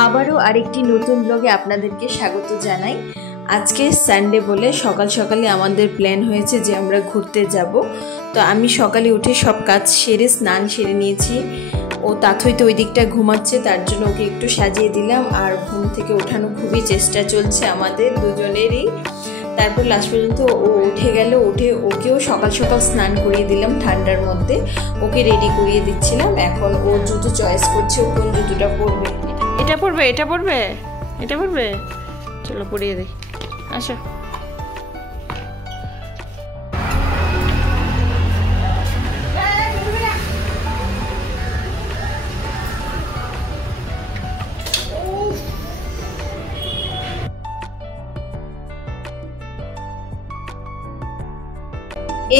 আবারও আরেকটি নতুন ব্লগে আপনাদেরকে স্বাগত জানাই। আজকে সানডে বলে সকাল সকালে আমাদের প্ল্যান হয়েছে যে আমরা ঘুরতে যাব। তো আমি সকালে উঠে সব কাজ সেরে স্নান সেরে নিয়েছি। ও তাথই তো ওই দিকটা ঘুমাচ্ছে, তার জন্য ওকে একটু সাজিয়ে দিলাম। আর ঘুম থেকে ওঠানো খুবই চেষ্টা চলছে আমাদের দুজনেরই। তারপর লাস্ট পর্যন্ত ও উঠে গেল, উঠে ওকেও সকাল সকাল স্নান করিয়ে দিলাম ঠান্ডার মধ্যে। ওকে রেডি করিয়ে দিচ্ছিলাম। এখন ও জুতো চয়েস করছে, ও কোন জুতোটা পরবে। এটা পরবে, এটা পরবে, এটা পরবে, চলো পরিয়ে দিই, আসো।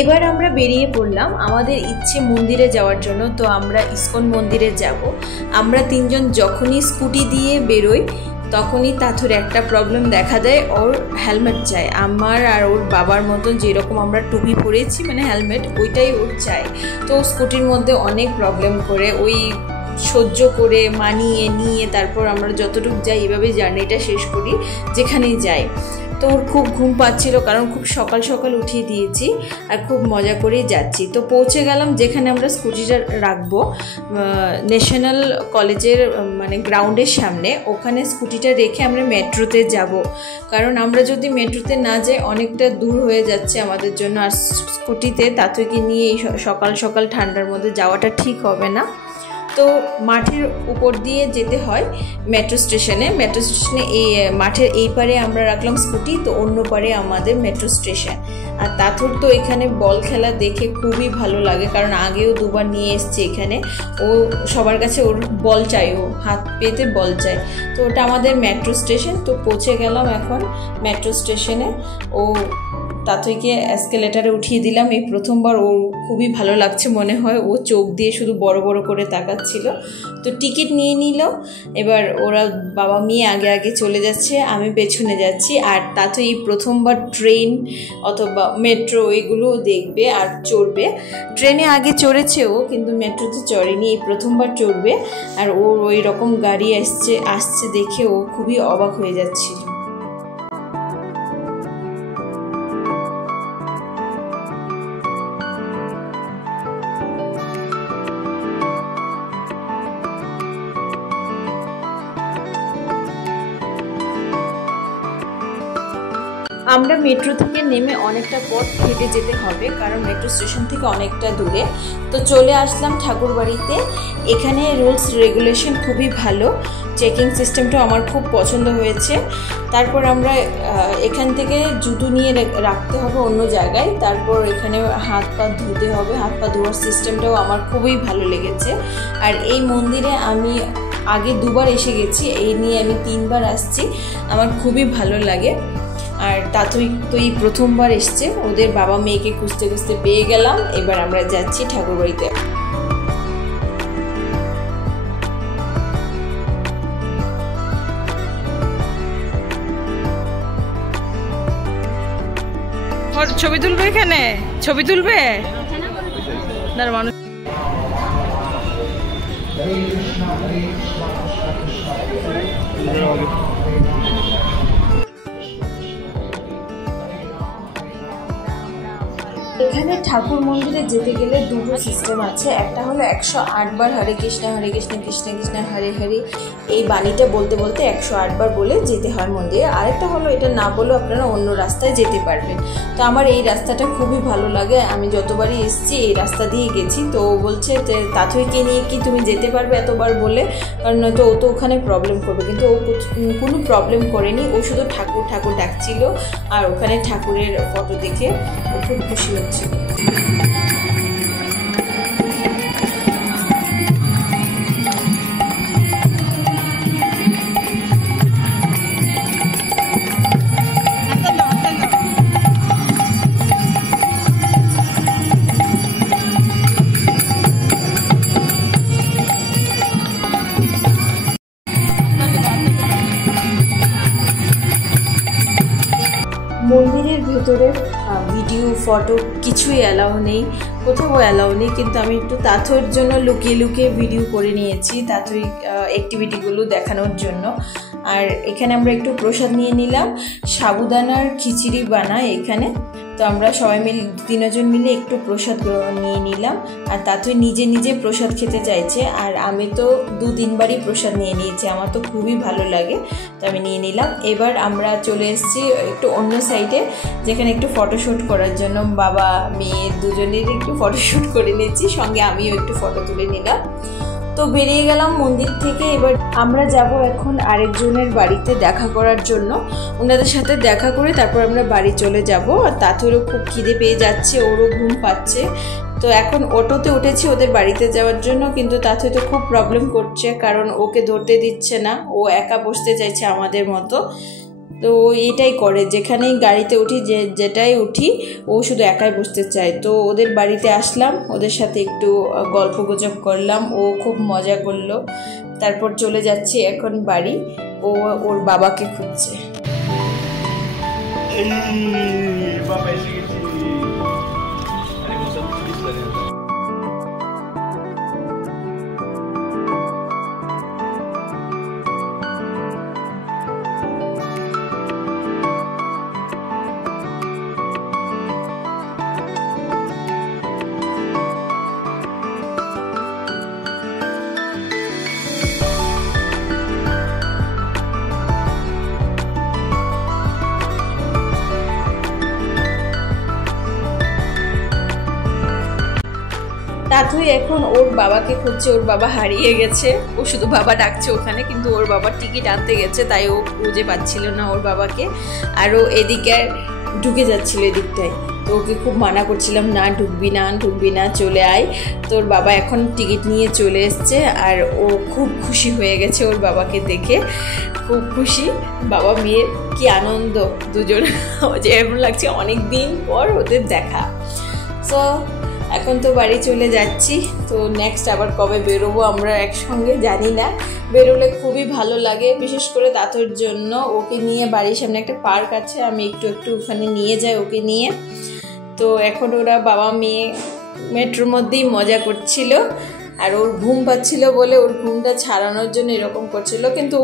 এবার আমরা বেরিয়ে পড়লাম। আমাদের ইচ্ছে মন্দিরে যাওয়ার জন্য। তো আমরা ইসকন মন্দিরে যাব। আমরা তিনজন যখনই স্কুটি দিয়ে বেরোই তখনই তাথুর একটা প্রবলেম দেখা দেয়, ওর হেলমেট চাই। আমার আর ওর বাবার মতন যেরকম আমরা টুপি পরেছি মানে হেলমেট, ওইটাই ওর চাই। তো স্কুটির মধ্যে অনেক প্রবলেম করে, ওই সহ্য করে মানিয়ে নিয়ে তারপর আমরা যতটুকু যাই এভাবে জার্নিটা শেষ করি যেখানেই যাই। তো ওর খুব ঘুম পাচ্ছিল, কারণ খুব সকাল সকাল উঠিয়ে দিয়েছি আর খুব মজা করেই যাচ্ছি। তো পৌঁছে গেলাম যেখানে আমরা স্কুটিটা রাখবো, ন্যাশনাল কলেজের মানে গ্রাউন্ডের সামনে। ওখানে স্কুটিটা রেখে আমরা মেট্রোতে যাব, কারণ আমরা যদি মেট্রোতে না যাই অনেকটা দূর হয়ে যাচ্ছে আমাদের জন্য। আর স্কুটিতে তাথইকে নিয়ে এই সকাল সকাল ঠান্ডার মধ্যে যাওয়াটা ঠিক হবে না। তো মাঠের উপর দিয়ে যেতে হয় মেট্রো স্টেশনে। মেট্রো স্টেশনে এই মাঠের এই পারে আমরা রাখলাম স্কুটি, তো অন্য পারে আমাদের মেট্রো স্টেশন। আর তাথুর তো এখানে বল খেলা দেখে খুবই ভালো লাগে, কারণ আগেও দুবার নিয়ে এসছে এখানে। ও সবার কাছে ওর বল চাই, ও হাত পেতে বল চায়। তো ওটা আমাদের মেট্রো স্টেশন। তো পৌঁছে গেলাম এখন মেট্রো স্টেশনে। ও তাথইকে এসকেলেটারে উঠিয়ে দিলাম। এই প্রথমবার, ওর খুবই ভালো লাগছে মনে হয়। ও চোখ দিয়ে শুধু বড় বড় করে তাকাচ্ছিল। তো টিকিট নিয়ে নিল। এবার ওরা বাবা মেয়ে আগে আগে চলে যাচ্ছে, আমি পেছনে যাচ্ছি। আর তাথই এই প্রথমবার ট্রেন অথবা মেট্রো এগুলো দেখবে আর চড়বে। ট্রেনে আগে চড়েছে ও, কিন্তু মেট্রোতে চড়েনি, এই প্রথমবার চড়বে। আর ওর ওই রকম গাড়ি আসছে দেখে ও খুবই অবাক হয়ে যাচ্ছিল। আমরা মেট্রো থেকে নেমে অনেকটা পথ হেঁটে যেতে হবে, কারণ মেট্রো স্টেশন থেকে অনেকটা দূরে। তো চলে আসলাম ঠাকুরবাড়িতে। এখানে রুলস রেগুলেশন খুবই ভালো, চেকিং সিস্টেমটাও আমার খুব পছন্দ হয়েছে। তারপর আমরা এখান থেকে জুতো নিয়ে রাখতে হবে অন্য জায়গায়। তারপর এখানে হাত পা ধুতে হবে, হাত পা ধোয়ার সিস্টেমটাও আমার খুবই ভালো লেগেছে। আর এই মন্দিরে আমি আগে দুবার এসে গেছি, এই নিয়ে আমি 3বার আসছি। আমার খুবই ভালো লাগে। আর তাথই তো এই প্রথমবার এসছে। ওদের বাবা মেয়েকে খুঁজতে খুঁজতে পেয়ে গেলাম। এবার আমরা যাচ্ছি ঠাকুরবাড়িতে। ছবি তুলবে, এখানে ছবি তুলবে মানুষ। এখানে ঠাকুর মন্দিরে যেতে গেলে দুটো সিস্টেম আছে। একটা হলো 108 বার হরে কৃষ্ণ কৃষ্ণ কৃষ্ণ হরে হরে এই বাণীটা বলতে বলতে 108 বার বলে যেতে হয় মন্দিরে। আরেকটা হলো এটা না বলেও আপনারা অন্য রাস্তায় যেতে পারবেন। তো আমার এই রাস্তাটা খুবই ভালো লাগে, আমি যতবারই এসেছি এই রাস্তা দিয়ে গেছি। তো বলছে যে তাথইকে নিয়ে কি তুমি যেতে পারবে এতবার বলে, কারণ নয়তো ও তো ওখানে প্রবলেম করবে। কিন্তু ও কোনো প্রবলেম করেনি, ও শুধু ঠাকুর ঠাকুর ডাকছিল। আর ওখানে ঠাকুরের ফটো দেখে ও খুব খুশি হচ্ছে। মন্দিরের ভেতরে ভিডিও ফটো কিছুই অ্যালাউ নেই, কোথাও অ্যালাউ নেই, কিন্তু আমি একটু তাথর জন্য লুকিয়ে লুকিয়ে ভিডিও করে নিয়েছি, তাথর অ্যাক্টিভিটিগুলো দেখানোর জন্য। আর এখানে আমরা একটু প্রসাদ নিয়ে নিলাম, সাবুদানার খিচুড়ি বানায় এখানে, তো আমরা সবাই মিলে 3 জন মিলে একটু প্রসাদ নিয়ে নিলাম। আর তাথই নিজে নিজে প্রসাদ খেতে চাইছে, আর আমি তো 2-3 বারই প্রসাদ নিয়ে নিয়েছি, আমার তো খুবই ভালো লাগে, তো আমি নিয়ে নিলাম। এবার আমরা চলে এসেছি একটু অন্য সাইডে, যেখানে একটু ফটোশ্যুট করার জন্য বাবা মেয়ে দুজনের একটু ফটোশ্যুট করে নিয়েছি, সঙ্গে আমিও একটু ফটো তুলে নিলাম। তো বেরিয়ে গেলাম মন্দির থেকে। এবার আমরা যাব এখন আরেকজনের বাড়িতে দেখা করার জন্য, ওনাদের সাথে দেখা করে তারপর আমরা বাড়ি চলে যাব। আর তাথরও খুব খিদে পেয়ে যাচ্ছে, ওরও ঘুম পাচ্ছে, তো এখন অটোতে উঠেছি ওদের বাড়িতে যাওয়ার জন্য। কিন্তু তাথই তো খুব প্রবলেম করছে, কারণ ওকে ধরতে দিচ্ছে না, ও একা বসতে চাইছে আমাদের মতো। তো এটাই করে, যেখানেই গাড়িতে উঠি যেটাই উঠি ও শুধু একাই বসতে চায়। তো ওদের বাড়িতে আসলাম, ওদের সাথে একটু গল্প গুজব করলাম, ও খুব মজা করলো। তারপর চলে যাচ্ছি এখন বাড়ি, ও ওর বাবাকে খুঁজছে। তাথই এখন ওর বাবাকে খুঁজছে, ওর বাবা হারিয়ে গেছে, ও শুধু বাবা ডাকছে ওখানে, কিন্তু ওর বাবার টিকিট আনতে গেছে, তাই ও খুঁজে পাচ্ছিল না ওর বাবাকে। আর ও এদিকে ঢুকে যাচ্ছিল এদিকটায়, তো ওকে খুব মানা করছিলাম, না ঢুকবি না চলে আয়। তো ওর বাবা এখন টিকিট নিয়ে চলে এসছে, আর ও খুব খুশি হয়ে গেছে ওর বাবাকে দেখে, খুব খুশি। বাবা মেয়ের কি আনন্দ দুজন, যে এমন লাগছে অনেক দিন পর ওদের দেখা। সো এখন তো বাড়ি চলে যাচ্ছি, তো নেক্সট আবার কবে বেরোবো আমরা একসঙ্গে জানি না। বেরোলে খুবই ভালো লাগে, বিশেষ করে তাথর জন্য। ওকে নিয়ে বাড়ির সামনে একটা পার্ক আছে, আমি একটু ওখানে নিয়ে যাই ওকে নিয়ে। তো এখন ওরা বাবা মেয়ে মেট্রোর মধ্যেই মজা করছিল, আর ওর ঘুম পাচ্ছিল বলে ওর ঘুমটা ছাড়ানোর জন্য এরকম করছিল, কিন্তু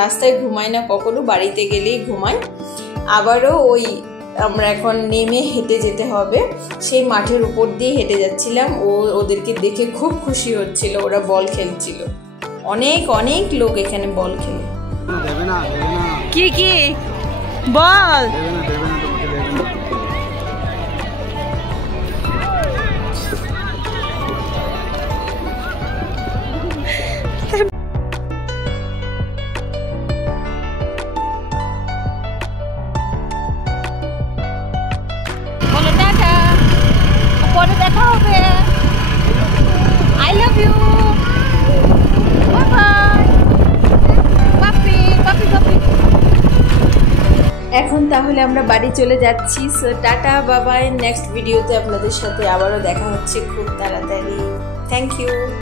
রাস্তায় ঘুমায় না কখনো, বাড়িতে গেলেই ঘুমায়। আবারও আমরা এখন নেমে হেঁটে যেতে হবে, সেই মাঠের উপর দিয়ে হেঁটে যাচ্ছিলাম। ওদেরকে দেখে খুব খুশি হচ্ছিল, ওরা বল খেলছিল, অনেক লোক এখানে বল খেলে। কি বল পরে দেখা হবে, I love you, bye bye puppy. এখন তাহলে আমরা বাড়ি চলে যাচ্ছি। সো টাটা বাবাই, নেক্সট ভিডিওতে আপনাদের সাথে আবারও দেখা হচ্ছে খুব তাড়াতাড়ি। Thank you.